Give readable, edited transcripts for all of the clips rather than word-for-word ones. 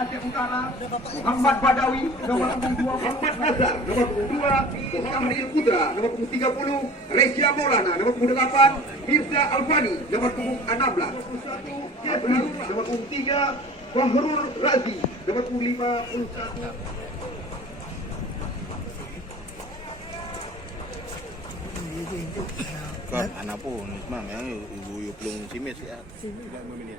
Aceh Utara, Muhammad Badawi, nomor punggung 2, Muhammad Nazar, nomor punggung 2, Muhammad Putra, nomor punggung 30, Resia Maulana, nomor punggung 8, Mirza Alfani, nomor punggung 16, 1, Jeffrey, nomor punggung 3, Fahrul Razi, nomor punggung 51. Anak pun, memang yang ibu belum simis ya. Tidak meminit.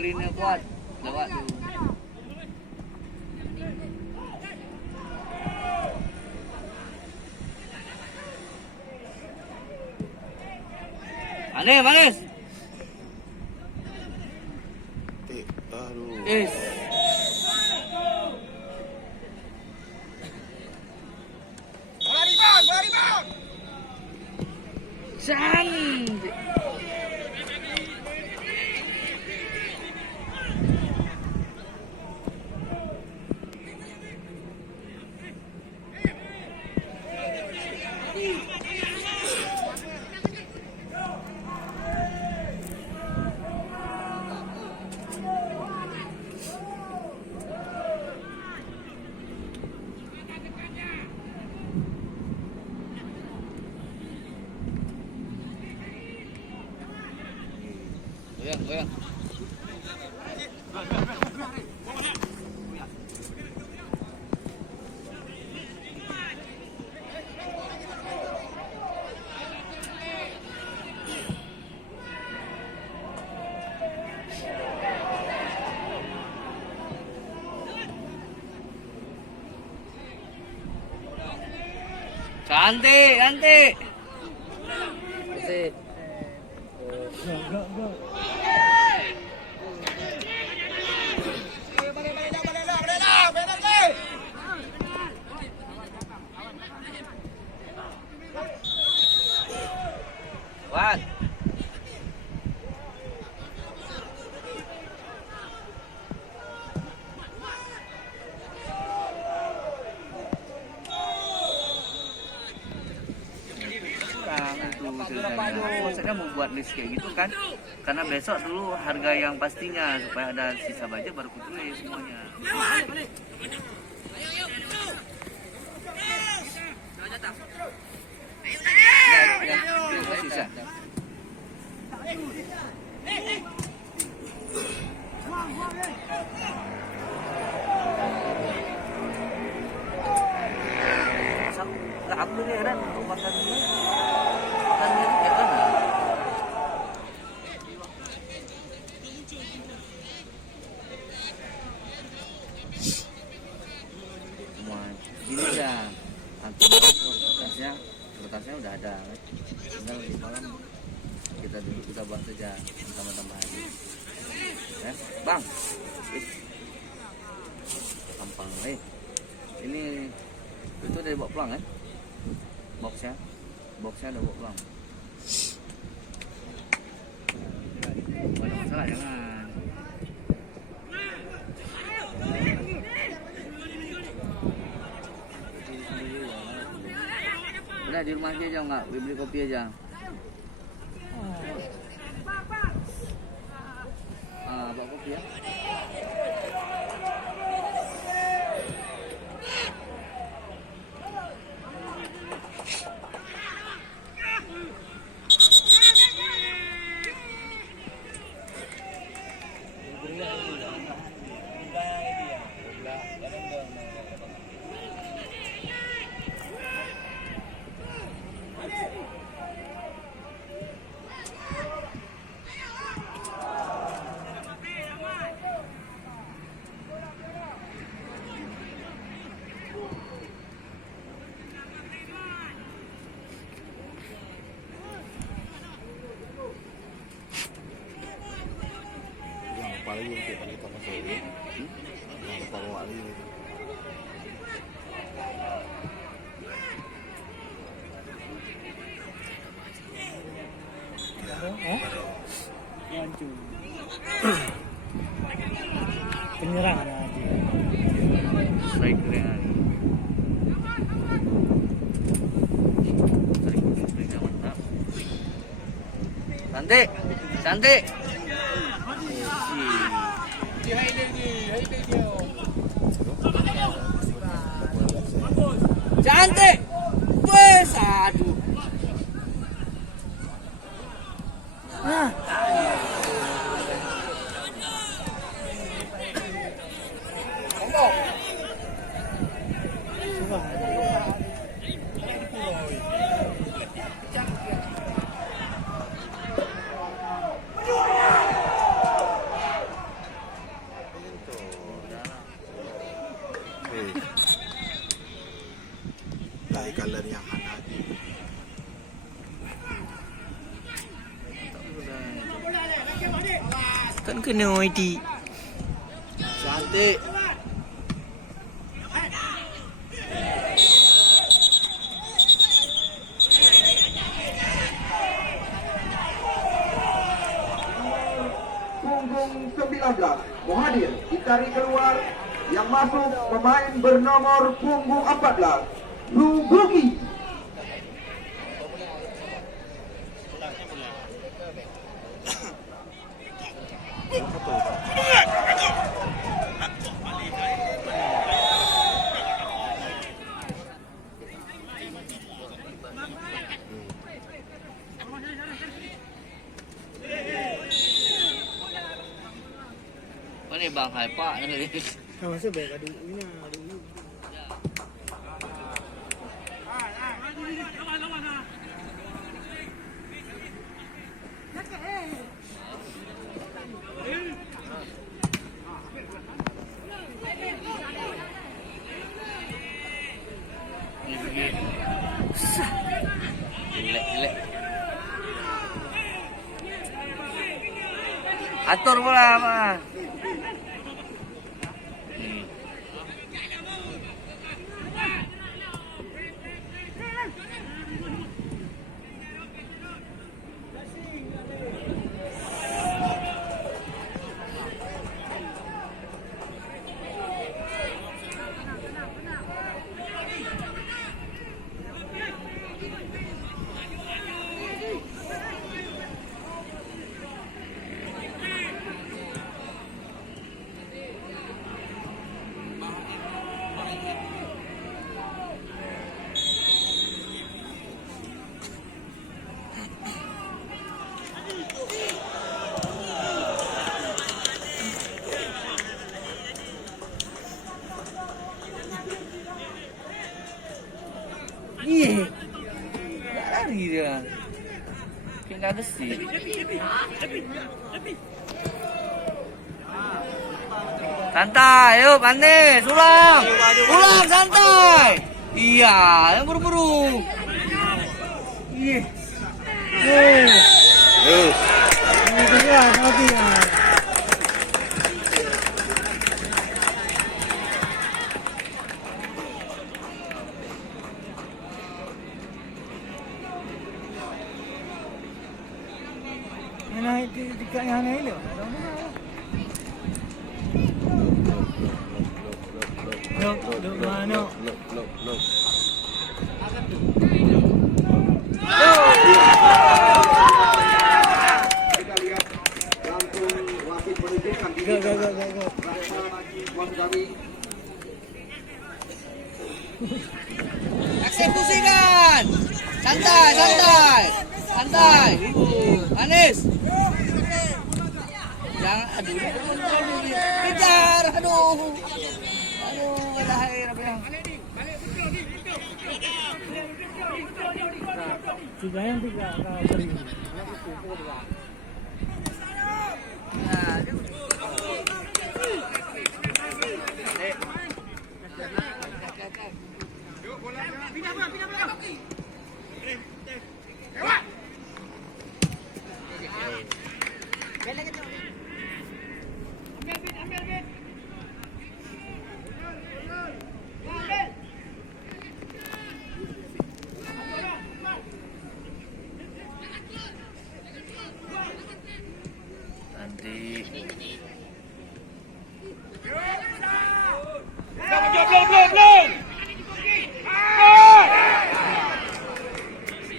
Sprintnya kuat, lewat dulu. Manis. Aduh. Yes. Bola rebound. Cantik. Goyang. Cantik. Asik. Wan. Sekarang itu niatnya mau buat list kayak gitu kan, karena besok dulu harga yang pastinya supaya ada sisa budget baru kutulis semuanya. Yang sisa. Aku ni heran makan ni ya kan. Semua ini dah. Kertasnya udah ada. Tinggal di malam kita buat saja tambah-tambah aja. Ya, Bang. Gampang ini itu dari bawa pulang kan? Boxnya udah bawa pulang. Ada masalah jangan. Udah di rumah aja enggak? Beli kopi aja. Bawa kopi ya. Lagi untuk kita masuk ini. Jangan lupa bawa lagi. Penyerang aja. Striker yang mantap. Cantik. Cantik. Wes aduh. Lai color yang Hanabi. Kan kena ID. Cantik. Punggung 19 Muhadir ditarik keluar, yang masuk pemain bernomor punggung 14 Lubuki. Mana bang Haipak ni? Kamu sebab ada ini ada ini. Jelek. Atur bola mah. pakai besi. Santai, yuk Anis, ulang. Ulang santai. Iya, yang buru-buru. Iya. Kita lihat langsung wasit menunjukkan di kami. Eksekusikan. Santai, santai. Santai. Anis. Jangan, aduh. Kejar, aduh. Aduh, ilahai Rabbi. Tiga yang tiga kali. Nah, nanti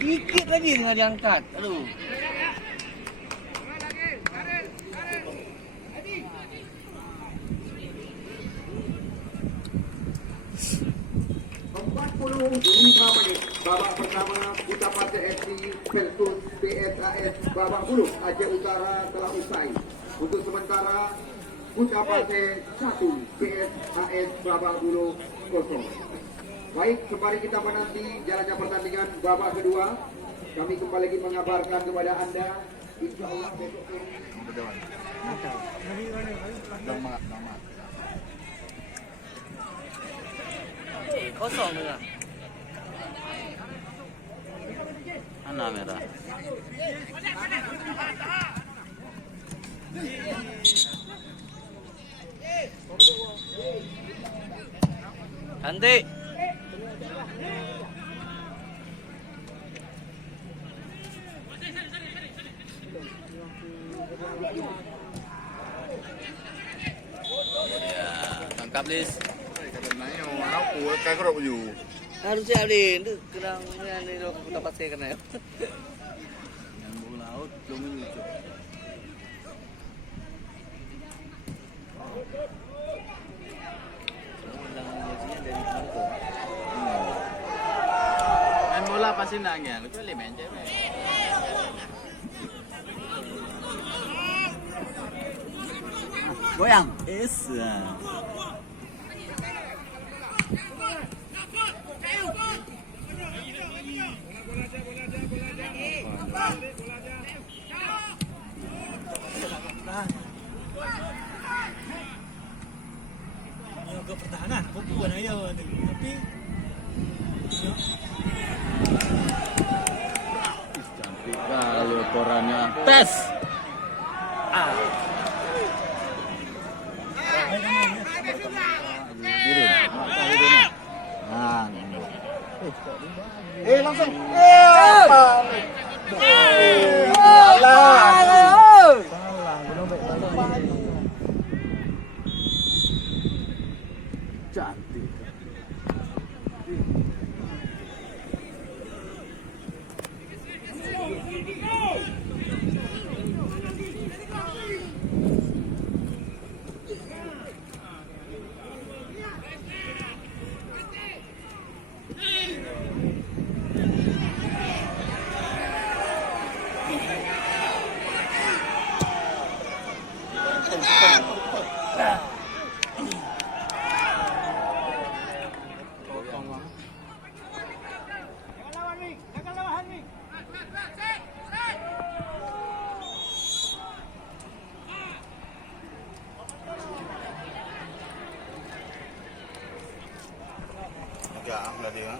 dikit lagi nggak diangkat. Aduh. Menit babak pertama Kuta Partai FC versus PSAS babak bulu Aceh Utara telah usai. Untuk sementara Kuta Partai 1 PSAS babak bulu 0. Baik, kembali kita menanti jalannya pertandingan babak kedua. Kami kembali lagi mengabarkan kepada Anda, insya Allah besok kosong juga. Mana merah? Nanti. Ya, tangkap Lis. Harus siap di kerangnya di tempat saya kena. Yang bau laut belum lucu. Main bola pasti nangnya, kecuali main cewek. Goyang. Ke pertahanan, aku bukan aja tapi Cantik kali ukurannya. Tes. langsung. Cantik. Enggak, tadi ha.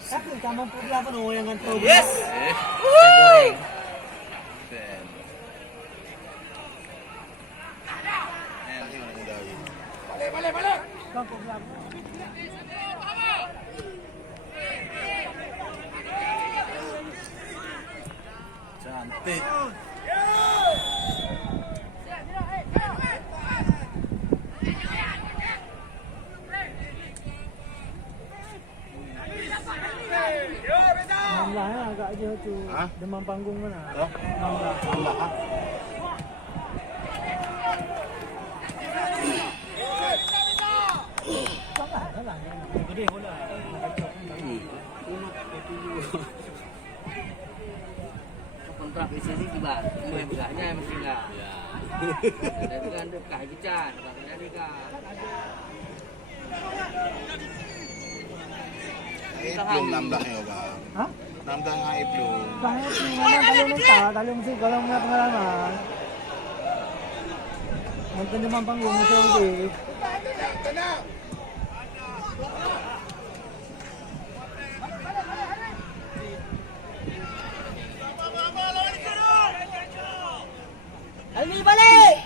Siapa yang tak mampu dia apa yang ngantuk? Yes. Goreng. Sen. Ini orang muda lagi. Kau kau bilang. Cantik. Namlah agak je tu. Ha? Demam panggung mana? Oh, Namlah. Allah ha. Salah. Gede bola. Kontrak di sini tiba. Enggaknya mesti enggak. Ya. Dari kan dekat gican, bakal ni kan. Belum nambahnya bang. Ha? Nambah ngai belum. Saya tu memang kalau mentah, kalau mesti kalau punya pengalaman. Mungkin demam panggung mesti okey. Almi balik.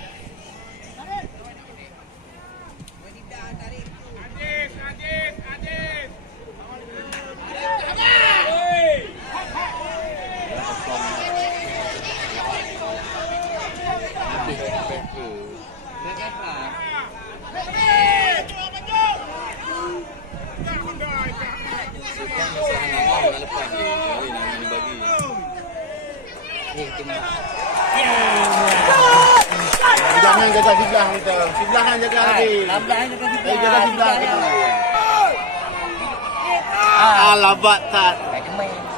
Jangan jaga sebelah kita. Sebelah kan jaga lagi. Lambat jaga sebelah. Jaga sebelah. Alabat tak. Kayak main.